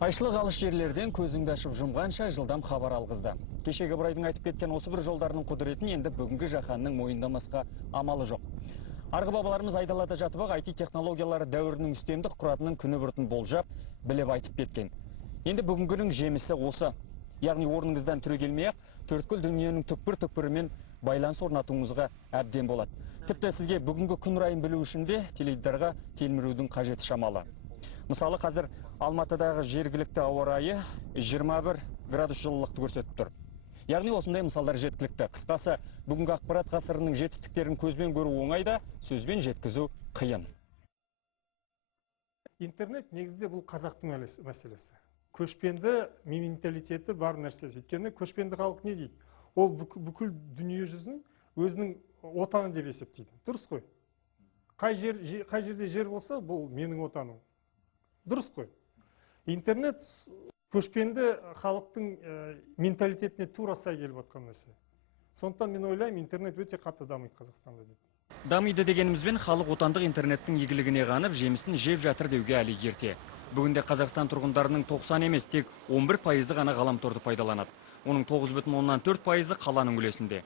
Айшылық алыс жерлерден көзіңді ашып жұмғанша жылдам хабар алғызды. Кешегі Ыбырайдың айтып кеткен осы бір жолдарының құдіретін енді бүгінгі жаһанның мойындамасқа амалы жоқ. Арғы бабаларымыз айдалада жатып ақ IT технологиялары дәуірінің үстемдік құратынын күні бұрын болжап, біліп айтып кеткен. Енді бүгінгінің жемісі осы. Яғни орныңыздан түрегелмей-ақ, төрткүл дүниенің түкпір-түкпірімен байланыс орнатуыңызға әбден болады. Тіпті сізге бүгінгі күн райын білу үшін де теледидарға телмірудің қажеті шамалы. Мысалы, қазір Алматыдағы жергілікті ауа райы 21 градус жылылықты көрсетіп тұр. Яғни осындай мысалдар жеткілікті. Қысқасы, бүгінгі ақпарат ғасырының жетістіктерін көзбен көру оңайда, сөзбен жеткізу қиын. Интернет негізде бұл қазақтың мәселесі. Көшпенді менталитеті бар нәрсе. Өйткені көшпенді халық не дейді? Ол бүкіл дүние жүзін өзінің отаны деп есептейді. Дұрыс қой. Қай жерде жер болса, бұл менің отаным. Дұрыс қой. Интернет көшпенді халықтың менталитетіне тура сай келіп отқан нәрсе. Сондықтан мен ойлаймын, интернет өте қатты дамиды Қазақстанда деп. Дамиды дегенімізбен халық отандық интернеттің игілігіне қанып, жемісін жеп жатыр деуге әлі ерте. Бүгінде Қазақстан тұрғындарының 90 емес, тек 11% ғана ғаламторды пайдаланады. Оның 9,4% қаланың үлесінде.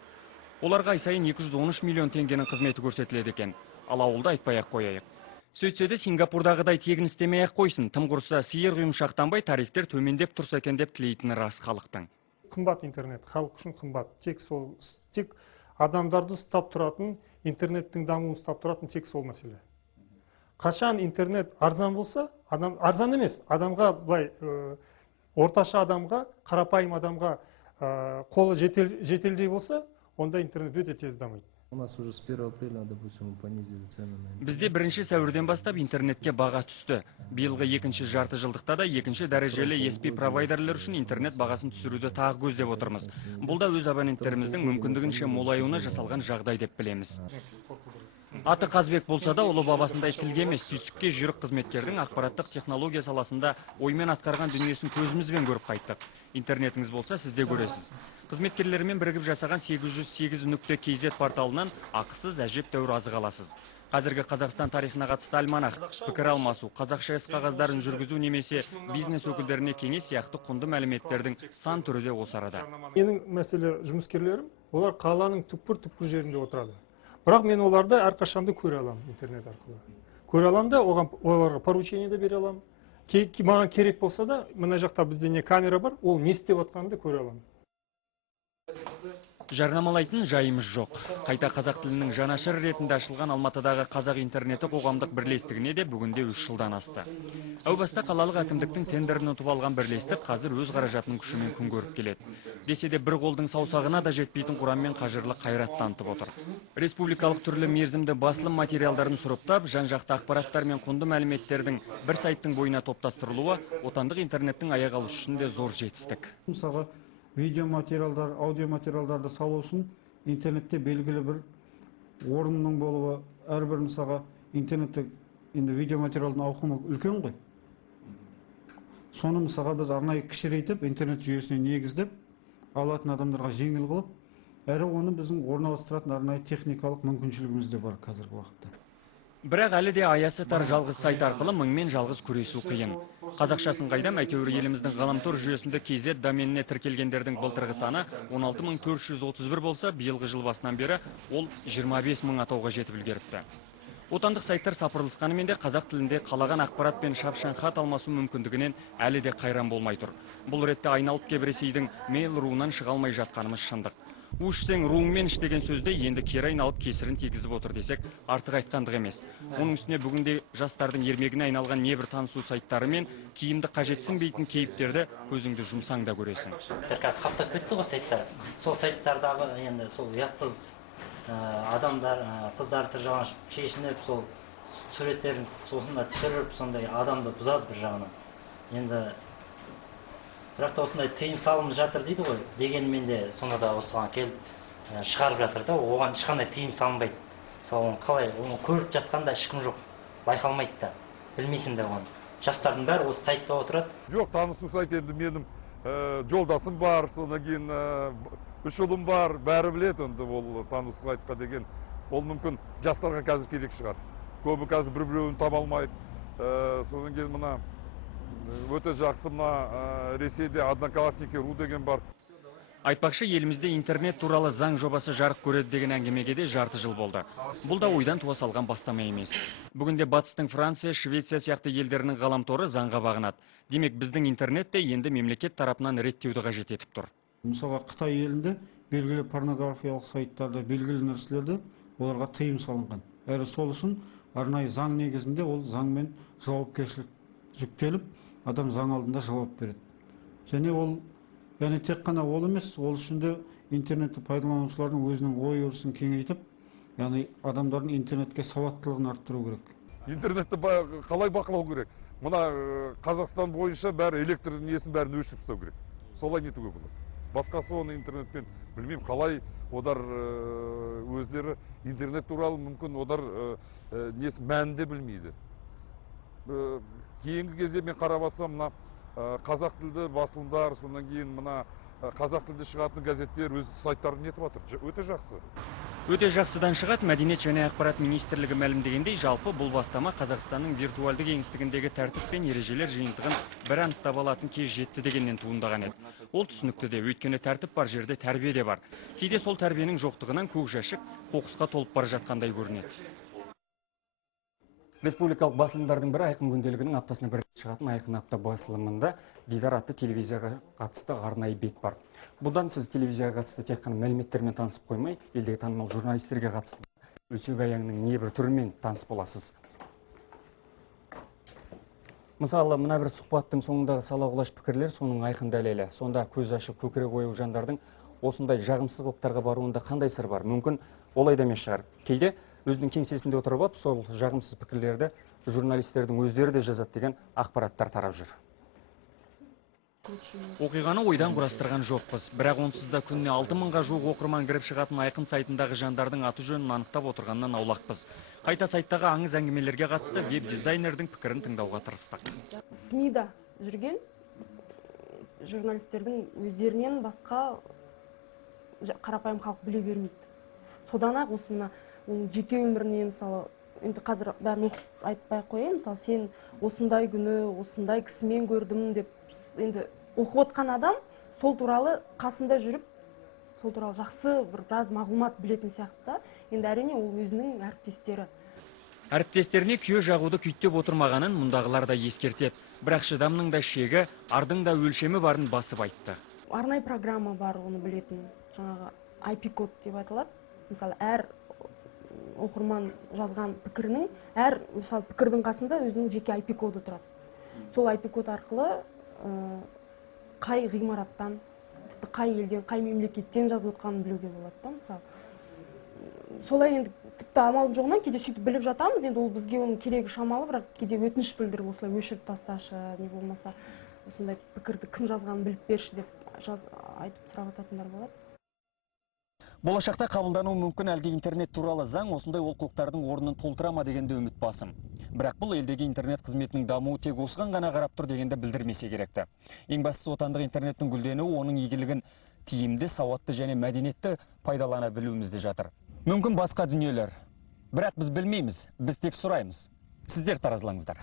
Оларға ай сайын 213 миллион теңгенің қызметі көрсетіледі екен. Ал ауылда айтпай-ақ қояйық. Сөйтсе де Сингапурдағыдай тегін істемей-ақ қойсын. Тым құрса сиыр құйымшақтанбай тарифтер төмендеп тұрса екен деп тілейтіні рас халықтың. Қымбат интернет, халық үшін қымбат. Тек адамдарды ұстап тұратын, интернеттің дамуын ұстап тұратын тек сол мәселе. Қашан интернет арзан болса, арзан емес, адамға былай орташа адамға, қарапайым адамға қолы жетелдей болса, онда интернет өте тез дамиды. У нас уже с 1 апреля, допустим, понизили цены на... Бізде 1 сәуірден бастап интернетке баға түсті. Биылғы 2 жарты жылдықта да 2 дәрежелі ESP провайдерлер үшін интернет бағасын түсіруді тағы көздеп отырмыз. Бұл да өз абоненттеріміздің мүмкіндігінше молаюына жасалған жағдай деп білеміз. Аты Қазбек болса да, ұлы бабасындай тілге емес, сүйсікке жүйрік қызметкердің ақпараттық технология саласында оймен атқарған дүниесін көзімізбен көріп қайттық. Интернетіңіз болса, сіз де көресіз. Қызметкерлерімен бірігіп жасаған 808.kz порталынан ақысыз әжептәуір азық аласыз. Қазіргі Қазақстан тарихына қатысты альманах, пікір алмасу, қазақша іс-қағаздарын жүргізу немесе бизнес өкілдеріне кеңес сияқты құнды мәліметтердің сан түрі де осы арада. Менің мәселе жұмыскерлерім, олар қаланың түкпір-түкпір жерінде отырады. Бірақ мен оларды әрқашанда көре аламын интернет арқылы. Көре аламын да, оларға поручение де бере аламын. Маған керек болса да, мына жақта бізде не камера бар, ол не істеп отқанды көре аламын. Жарнамалайтын жайымыз жоқ. Қайта қазақ тілінің жанашыр ретінде ашылған Алматыдағы қазақ интернеті қоғамдық бірлестігіне де бүгінде 3 жылдан асты. Әу баста қалалық әкімдіктің тендерін ұтып алған бірлестік қазір өз қаражатының күшімен күн көріп келеді. Десе де бір қолдың саусағына да жетпейтін құраммен қажырлы қайрат танытып отыр. Республикалық түрлі мерзімді басылым материалдарын сұрыптап, жан-жақты ақпараттар мен құнды мәліметтердің бір сайттың бойына топтастырылуы отандық интернеттің аяқ алушы үшін де зор жетістік. Мысалға, видеоматериалдар, аудиоматериалдарды салу үшін интернетте белгілі бір орынның болуы, әрбір мысалға интернетте енді видеоматериалдың ауқымы үлкен ғой. Соны мысалға біз арнайы кішірейтіп, интернет жүйесіне негіздеп, алатын адамдарға жеңіл қылып, әрі оны біздің орналастыратын арнайы техникалық мүмкіншілігіміз де бар қазіргі уақытта. Бірақ әлі де аясы тар жалғыз сайт арқылы мыңмен жалғыз күресу қиын. Қазақшасын қайдам, әйтеуір еліміздің ғаламтор жүйесінде KZ доменіне тіркелгендердің былтырғы саны 16.431 болса, биылғы жыл басынан бері ол 25.000 атауға жетіп үлгеріпті. Отандық сайттар сапырылысқанымен де қазақ тілінде қалаған ақпарат пен шапшаң хат алмасу мүмкіндігінен әлі де қайран болмай тұр. Бұл ретте айналып кеп Ресейдің Mail.ru-нан шыға алмай жатқанымыз шындық. Ушсең руыңмен іш деген сөзді енді кері айналып кесірін тигізіп отыр десек, артық айтқандық емес. Оның үстіне бүгінде жастардың ермегіне айналған небір танысу сайттары мен киімді қажетсінбейтін кейіптерді көзіңді жұмсаң да көресің. Қазір қаптап кетті ғой сайттар. Сол сайттардағы енді сол ұятсыз адамдар, қыздар тыржаланып шешініп, сол суреттерін сосында түсіріп, сондай адамды бұзады бір жағынан. Енді бірақ та осындай тыйым салынып жатыр дейді ғой, дегенмен де сонда да осыған келіп шығарып жатыр да, оған ешқандай тыйым салынбайды. Соны қалай, оны көріп жатқанда ешкім жоқ, байқалмайды да, білмейсің де оны. Жастардың бәрі осы сайтта отырады. Жоқ, танысу сайт енді менің жолдасым бар, содан кейін 3 ұлым бар, бәрі біледі енді ол танысу сайтқа деген. Ол мүмкін жастарға қазір керек шығар. Көбі қазір бір-біреуін таба алмайды. Содан кейін мына өте жақсы. Мына Ресейде Одноклассники ру деген бар. Айтпақшы, елімізде интернет туралы заң жобасы жарық көреді деген әңгімеге де жарты жыл болды. Бұл да ойдан туа салған бастама емес. Бүгінде батыстың Франция, Швеция сияқты елдерінің ғаламторы заңға бағынады. Демек, біздің интернет те енді мемлекет тарапынан реттеуді қажет етіп тұр. Мысалға, Қытай елінде белгілі порнографиялық сайттарды, белгілі нәрселерді оларға тыйым салынған. Әрі сол үшін арнайы заң негізінде ол заңмен жауапкершілік жүктеліп, адам заң алдында жауап береді. Және ол яғни тек қана ол емес, ол үшін де интернетті пайдаланушылардың өзінің ой өрісін кеңейтіп, яғни адамдардың интернетке сауаттылығын арттыру керек. Интернетті қалай бақылау керек? Мына Қазақстан бойынша бәрі электр несін бәрін өшіріп тастау керек. Солай нетуге болады. Басқасы оны интернетпен білмеймін, қалай одар өздері интернет туралы мүмкін одар несі мәнінде білмейді. Кейінгі кезде мен қарап алсам, мына қазақ тілді басылымдар, содан кейін мына қазақ тілді шығатын газеттер өз сайттарын нетіп жатыр. Өте жақсы. Өте жақсыдан шығады. Мәдениет және ақпарат министрлігі мәлімдегендей, жалпы бұл бастама Қазақстанның виртуалды кеңістігіндегі тәртіп пен ережелер жиынтығын бір анықтап алатын кез жетті дегеннен туындаған еді. Ол түсінікті де, өйткені тәртіп бар жерде тәрбие де бар. Кейде сол тәрбиенің жоқтығынан көк жәшік қоқысқа толып бара жатқандай көрінеді. Республикалық басылымдардың бірі Айқын күнделігінің аптасына бір рет шығатын Айқын апта басылымында Дидар атты телевизияға қатысты арнайы бет бар. Бұдан сіз телевизияға қатысты тек қана мәліметтермен танысып қоймай, елдегі танымал журналистерге қатысты өсек аяңның небір түрімен таныс боласыз. Мысалы, мына бір сұхбаттың соңындағы сала құлаш пікірлер соның айқын дәлелі. Сонда көз ашып көкірек ойып жандардың осындай жағымсыз қылықтарға баруында қандай сыр бар? Мүмкін олай да емес шығар. Кейде өзінің кеңсесінде отырып алып, сол жағымсыз пікірлерді журналистердің өздері де жазады деген ақпараттар тарап жүр. Оқиғаны ойдан құрастырған жоқпыз, бірақ онсыз да күніне 6000-ға жуық оқырман кіріп шығатын Айқын сайтындағы жандардың аты жөнін анықтап отырғаннан аулақпыз. Қайта сайттағы аңыз әңгімелерге қатысты веб-дизайнердің пікірін тыңдауға тырыстық. СМИда жүрген журналистердің өздерінен басқа қарапайым халық біле бермейді. Содан ақ осы мына жеке өміріне, мысалы, енді қазір бәрін айтпай қояйын, мысалы, сен осындай күні, осындай кісімен көрдім деп, енді оқып отқан адам сол туралы қасында жүріп, сол туралы жақсы біраз мағлұмат білетін сияқты. Енді әрине ол өзінің әріптестері. Әріптестеріне күйе жағуды күйттеп отырмағанын мұндағылар да ескертеді. Бірақ шыдамның да шегі, ардың да өлшемі барын басып айтты. Арнайы программа бар, оны білетін, жаңағы IP-код деп айтылады. Мысалы, әр оқырман жазған пікірінің, әр пікірдің қасында өзінің жеке IP-коды тұрады. Сол IP-код арқылы қай ғимараттан, қай елден, қай мемлекеттен жазып отқанын білуге болады. Мысалы, солай енді тіпті амалым жоғынан кейде сөйтіп біліп жатамыз, енді ол бізге оның керегі шамалы, бірақ кейде өтініш білдіріп, осылай өшіріп тасташы, не болмаса, осындай пікірді кім жазғанын біліп берші деп айтып сұрап жататындар болады. Болашақта қабылдануы мүмкін әлгі интернет туралы заң осындай олқылықтардың орнын толтыра ма дегенде үміт басым. Бірақ бұл елдегі интернет қызметінің дамуы тек осыған ғана қарап тұр дегенде білдірмесе керекті. Ең бастысы отандық интернеттің гүлденуі оның игілігін тиімді, сауатты және мәдениетті пайдалана білуімізде жатыр. Мүмкін басқа дүниелер. Бірақ біз білмейміз, біз тек сұраймыз. Сіздер таразылаңыздар.